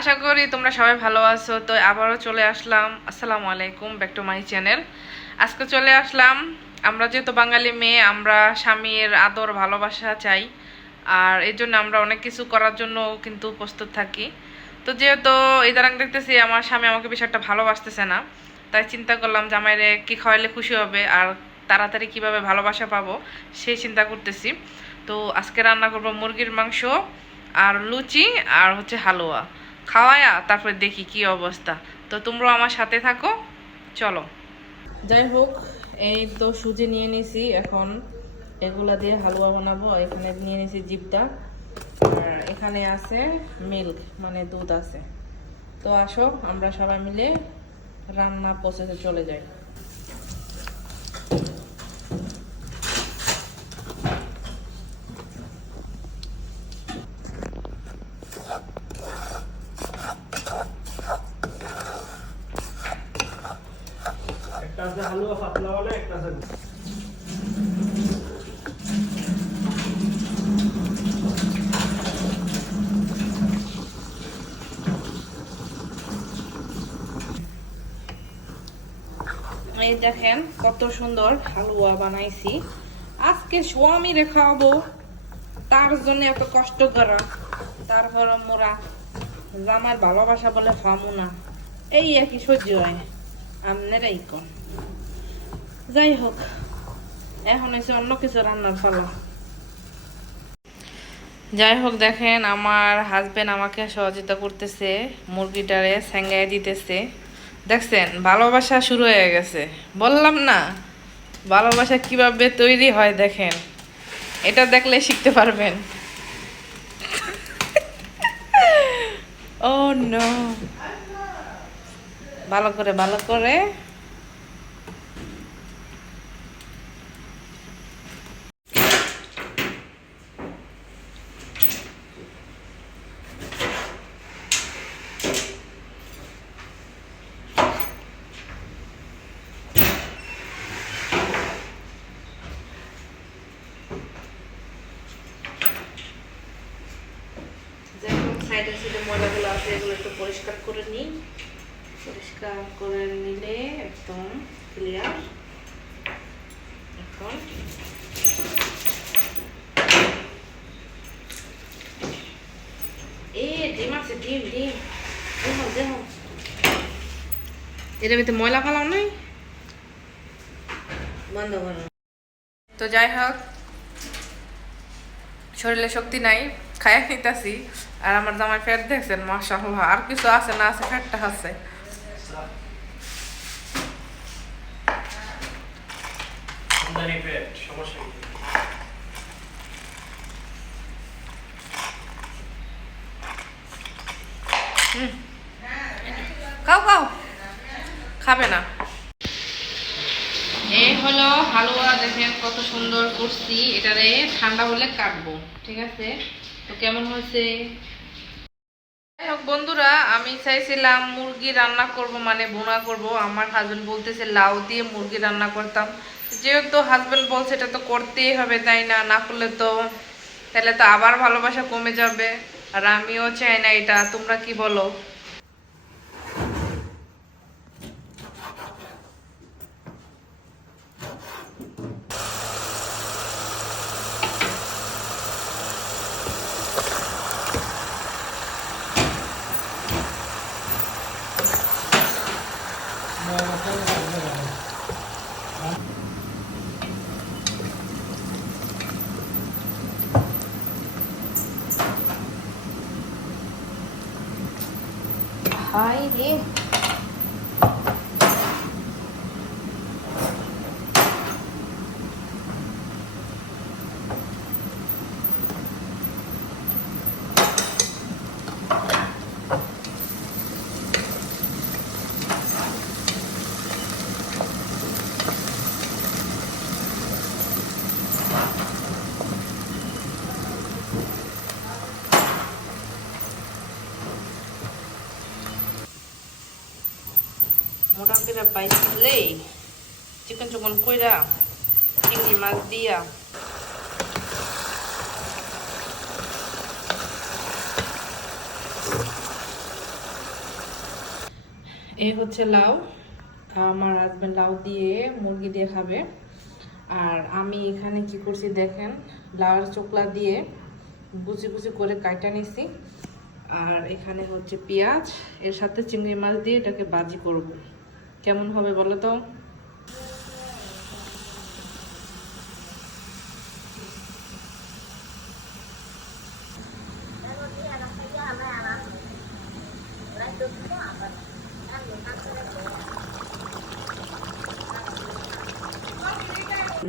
আশা করি তোমরা সবাই ভালো আছো। তো আবারও চলে আসলাম। আসসালামু আলাইকুম, ব্যাক টু মাই চ্যানেল। আজকে চলে আসলাম। আমরা যেহেতু বাঙালি মেয়ে, আমরা স্বামীর আদর, ভালোবাসা চাই। আর এই জন্য আমরা অনেক কিছু করার জন্য কিন্তু প্রস্তুত থাকি। তো যেহেতু এই দাঁড়ান দেখতেছি, আমার স্বামী আমাকে বেশি একটা ভালোবাসতেছে না। তাই চিন্তা করলাম যে জামাইরে কি খাওয়াইলে খুশি হবে আর তাড়াতাড়ি কীভাবে ভালোবাসা পাবো, সেই চিন্তা করতেছি। তো আজকে রান্না করব মুরগির মাংস আর লুচি আর হচ্ছে হালুয়া। খাওয়ায়া, তারপর দেখি কি অবস্থা। তো তোমরাও আমার সাথে থাকো, চলো। যাই হোক, এই তো সুজি নিয়ে নিছি, এখন এগুলা দিয়ে হালুয়া বানাবো এখানে নিয়ে নিছি জিপটা। আর এখানে আছে মিল্ক মানে দুধ আছে। তো আসো, আমরা সবাই মিলে রান্না প্রসেসে চলে যাই। এই দেখেন কত সুন্দর হালুয়া বানাইছি। আজকে স্বামী রে খাওয়াবো। তার জন্য এত কষ্ট করা। তারপর মোরা জামার ভালোবাসা বলে খামু না। এই একই সহ্য হয়। আমনেরাই কন যাই হোক এখন এসে অন্য কিছু রান্নার ফলা যাই হোক দেখেন, আমার হাজবেন্ড আমাকে সহযোগিতা করতেছে, মুরগিটারে স্যাঙ্গায় দিতেছে। দেখছেন, ভালোবাসা শুরু হয়ে গেছে। বললাম না, ভালোবাসা কীভাবে তৈরি হয় দেখেন। এটা দেখলে শিখতে পারবেন। ও নো ভালো করে ভালো করে। সাইডে সাইডে ময়লাগুলো আছে এগুলো একটু পরিষ্কার করে নিই। পরিষ্কার করে নিলে একদম ক্লিয়ার এখন তো যাই হোক, শরীরে শক্তি নাই, খাইয়া নিতেছি। আর আমার জামাই ফ্যাট দেখছেন, মাশাআল্লাহ। আর কিছু আছে না আছে ফ্যাটটা আছে। আমদানি পেট সমস্যা কি? খাও খাও। খাবে না। এই হলো হালুয়া দেখেন কত সুন্দর করছি। এটারে ঠান্ডা হলে কাটবো ঠিক আছে? তো কেমন হয়েছে? যাই হোক বন্ধুরা আমি চাইছিলাম মুরগি রান্না করব মানে বোনা করব। আমার হাজবেন্ড বলতেছে লাউ দিয়ে মুরগি রান্না করতাম। যেহেতু হাজবেন্ড বলছে এটা তো করতেই হবে, তাই না? না করলে তো তাহলে তো আবার ভালোবাসা কমে যাবে। আর আমিও চাই না এটা। তোমরা কি বলো? 아 이. মোটা করে পাইছিলে চিকেন চিকেন কইরা চিংড়ি মাছ দিয়া এই হচ্ছে লাউ। আমার হাজবেন্ড লাউ দিয়ে মুরগি দিয়ে খাবে। আর আমি এখানে কি করছি দেখেন, লাউয়ের চোকলা দিয়ে কুচি কুচি করে কাটা নিছি। আর এখানে হচ্ছে পেঁয়াজ, এর সাথে চিংড়ি মাছ দিয়ে এটাকে বাজি করব। কেমন হবে বলো তো?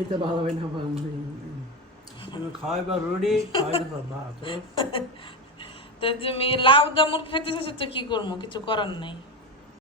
এতে ভালো হবে না আমি খাওয়াইবার রুটি খাওয়াইবার ভাত। তো তুমি লাউ দা মুরগি খাইতে চাইছো তো কি করব? কিছু করার নাই।